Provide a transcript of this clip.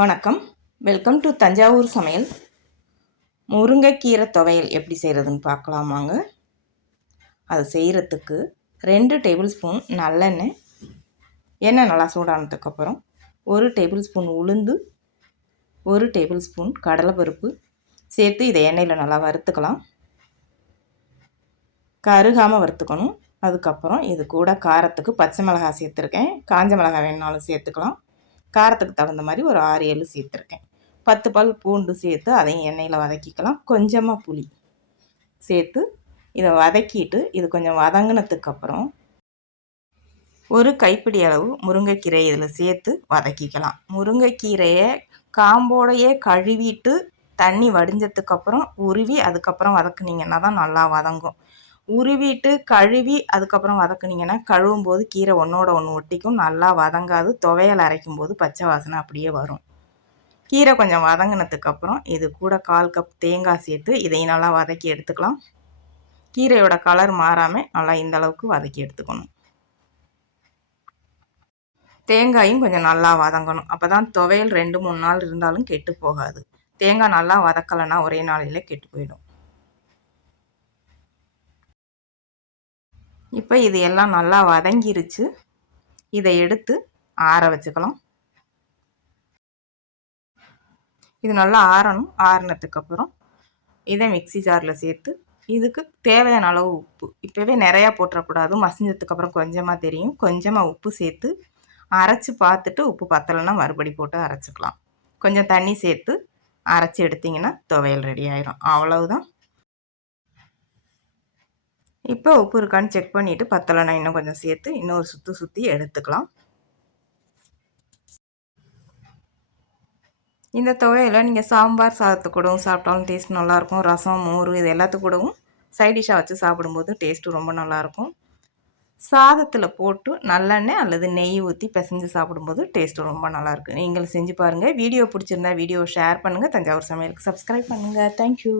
வணக்கம். Welcome to Thanjavur சமையல். முருங்கைக்கீரை துவையல் எப்படி செய்கிறதுன்னு பார்க்கலாமாங்க. அது செய்கிறதுக்கு 2 டேபிள் ஸ்பூன் நல்லெண்ணெய், எண்ணெய் நல்லா சூடானதுக்கப்புறம் 1 டேபிள் ஸ்பூன் உளுந்து, 1 டேபிள் ஸ்பூன் கடலைப்பருப்பு சேர்த்து இதை எண்ணெயில் நல்லா வறுத்துக்கலாம். கருகாமல் வறுத்துக்கணும். அதுக்கப்புறம் இது கூட காரத்துக்கு பச்சை மிளகாய் சேர்த்துருக்கேன். காஞ்ச மிளகாய் வேணுனாலும் சேர்த்துக்கலாம். காரத்துக்கு தகுந்த மாதிரி ஒரு 6-7 சேர்த்துருக்கேன். 10 பல் பூண்டு சேர்த்து அதையும் எண்ணெயில் வதக்கிக்கலாம். கொஞ்சமாக புளி சேர்த்து இதை வதக்கிட்டு இது கொஞ்சம் வதங்கினதுக்கப்புறம் ஒரு கைப்பிடி அளவு முருங்கைக்கீரை இதில் சேர்த்து வதக்கிக்கலாம். முருங்கைக்கீரையை காம்போடையே கழுவிட்டு தண்ணி வடிஞ்சதுக்கப்புறம் உருவி அதுக்கப்புறம் வதக்குனிங்கன்னா தான் நல்லா வதங்கும். உருவிட்டு கழுவி அதுக்கப்புறம் வதக்குனிங்கன்னா கழுவும் போது கீரை ஒன்றோட ஒன்று ஒட்டிக்கும், நல்லா வதங்காது. துவையல் அரைக்கும் போது பச்சை வாசனை அப்படியே வரும். கீரை கொஞ்சம் வதங்கினதுக்கப்புறம் இது கூட 1/4 கப் தேங்காய் சேர்த்து இதையும் நல்லா வதக்கி எடுத்துக்கலாம். கீரையோட கலர் மாறாமல் நல்லா இந்த அளவுக்கு வதக்கி எடுத்துக்கணும். தேங்காயும் கொஞ்சம் நல்லா வதங்கணும். அப்போ தான் துவையல் 2-3 நாள் இருந்தாலும் கெட்டு போகாது. தேங்காய் நல்லா வதக்கலைன்னா ஒரே நாளையில் கெட்டு போயிடும். இப்போ இது எல்லாம் நல்லா வதங்கிருச்சு. இதை எடுத்து ஆற வச்சுக்கலாம். இது நல்லா ஆறணும். ஆறினதுக்கப்புறம் இதை மிக்சி ஜாரில் சேர்த்து இதுக்கு தேவையான அளவு உப்பு, இப்போவே நிறையா போட்டுறக்கூடாது, மசிஞ்சதுக்கப்புறம் கொஞ்சமாக தெரியும். கொஞ்சமாக உப்பு சேர்த்து அரைச்சி பார்த்துட்டு உப்பு பத்தலைன்னா மறுபடி போட்டு அரைச்சிக்கலாம். கொஞ்சம் தண்ணி சேர்த்து அரைச்சி எடுத்திங்கன்னா துவையல் ரெடி ஆயிரும். அவ்வளவுதான். இப்போ உப்பு இருக்கான்னு செக் பண்ணிவிட்டு பத்தலைன்னா இன்னும் கொஞ்சம் சேர்த்து இன்னொரு சுற்றி எடுத்துக்கலாம். இந்த துவையலை நீங்கள் சாம்பார் சாதத்து கூடவும் சாப்பிட்டாலும் டேஸ்ட் நல்லாயிருக்கும். ரசம், மோர் இது எல்லாத்துக்கு கூடவும் சைட் டிஷ்ஷாக வச்சு சாப்பிடும்போது டேஸ்ட்டு ரொம்ப நல்லாயிருக்கும். சாதத்தில் போட்டு நல்லெண்ணெய் அல்லது நெய் ஊற்றி பிசைஞ்சு சாப்பிடும்போது டேஸ்ட்டு ரொம்ப நல்லாயிருக்கு. நீங்களும் செஞ்சு பாருங்கள். வீடியோ பிடிச்சிருந்தா வீடியோ ஷேர் பண்ணுங்கள். தஞ்சாவூர் சமையலுக்கு சப்ஸ்கிரைப் பண்ணுங்கள். தேங்க்யூ.